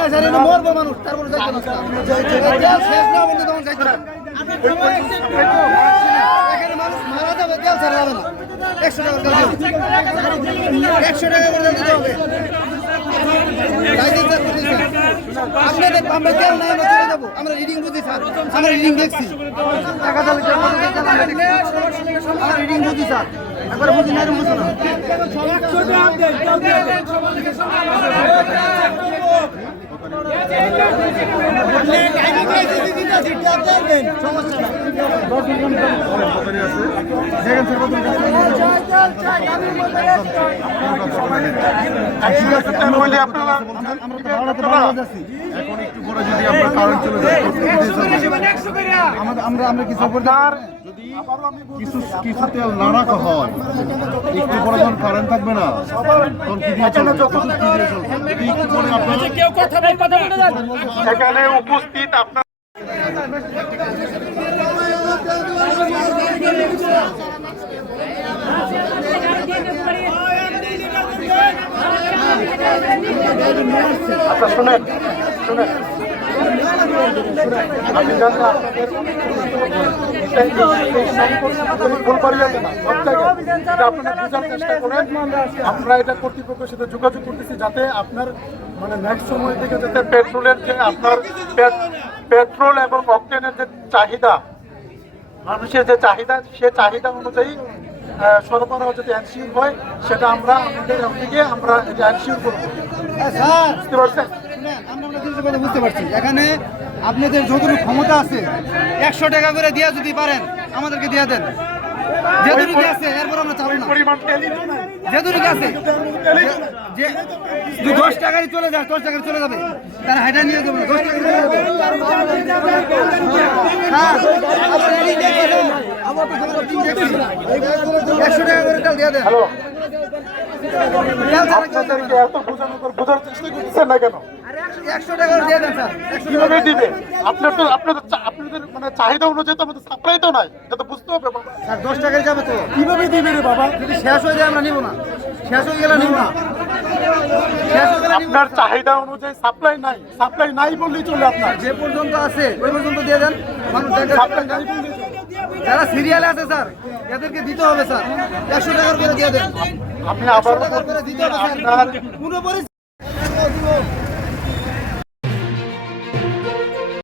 না স্যার, এটা মরবো মানুষ, তারপরে যাইতো না তেল শেষ না বন্ধু তখন যাইতো না। এখানে মানুষ মারা যাবে, তেল ছাড়া যাবে না। 100 টাকা করে দিতে হবে, 100 টাকা করে দিতে হবে। আপনাদের আমরা তেল নাই, আমরা চলে যাবো, আমরা রিডিং বুঝি স্যার, আমরা রিডিং দেখছি, টাকা তাহলে আমরা রিডিং বুঝি স্যার, একবার বুঝি না বুঝো না। এখন একটু পরে যদি আমরা কারেন্ট চলে যাই, আমরা কিছু যদি কিছু তেল না রাখা হয়, একটু পরে যখন কারেন্ট থাকবে না তখন কি দিয়ে চলবে? যদি একটু পরে আপনারা এখানে উপস্থিত আপনার আচ্ছা শুনেন শুনেন আমি জানি আপনাদের আপনারা বোঝার চেষ্টা করেন। আমরা এটা কর্তৃপক্ষের সাথে যোগাযোগ করতেছি যাতে আপনার মানে নেক্সট সময় থেকে যাতে পেট্রোলের যে আপনার পেট্রোল এবং অকটেনের যে চাহিদা, মানুষের যে চাহিদা, সে চাহিদা অনুযায়ী সরবরাহ যদি এনশিওর হয়, সেটা আমরা আমাদের দিকে আমরা এটা এনশিওর করবো। বুঝতে পারছেন? বুঝতে পারছি, এখানে আপনাদের যতটুকু ক্ষমতা আছে 100 টাকা করে দিয়া যদি পারেন আমাদেরকে দিয়ে দেন, যেটুকু আছে এরপর আমরা চাবো না, যেটুকু আছে যে 10 টাকায় চলে যায়, 10 টাকায় চলে যাবে, তার হাইটা নিয়ে যাবে 10 টাকা চলে যাবে। হ্যাঁ, আমরা রেডি দেখে দেন, আমার তো ধরো 100 টাকা করে তেল দিয়ে দেন। হ্যালো, আপনাদেরকে এত বোঝার চেষ্টা করতেছেন না কেন? 100 টাকা করে দিয়ে দেন স্যার। কিভাবে দিবে? আপনাদের মানে চাহিদা অনুযায়ী তো আমাদের সাপ্লাই তো নাই, এটা তো বুঝতে হবে বাবা। স্যার 10 টাকায় যাবে তো, কিভাবে দিবে রে বাবা? যদি শেষ হয়ে যায় আমরা নিব না, শেষ হয়ে গেলে নিব না, শেষ হয়ে গেলে নিব না। আপনার চাহিদা অনুযায়ী সাপ্লাই নাই বললেই চলে। আপনার যে পর্যন্ত আছে ওই পর্যন্ত দিয়ে দেন, মানুষ সাপ্লাই নাই বললেই চলে। যারা সিরিয়ালে আছে স্যার এদেরকে দিতে হবে স্যার, 100 টাকা করে দিয়ে দেন, আপনি আবার টাকা করে দিতে হবে স্যার। আপনার পুরোপুরি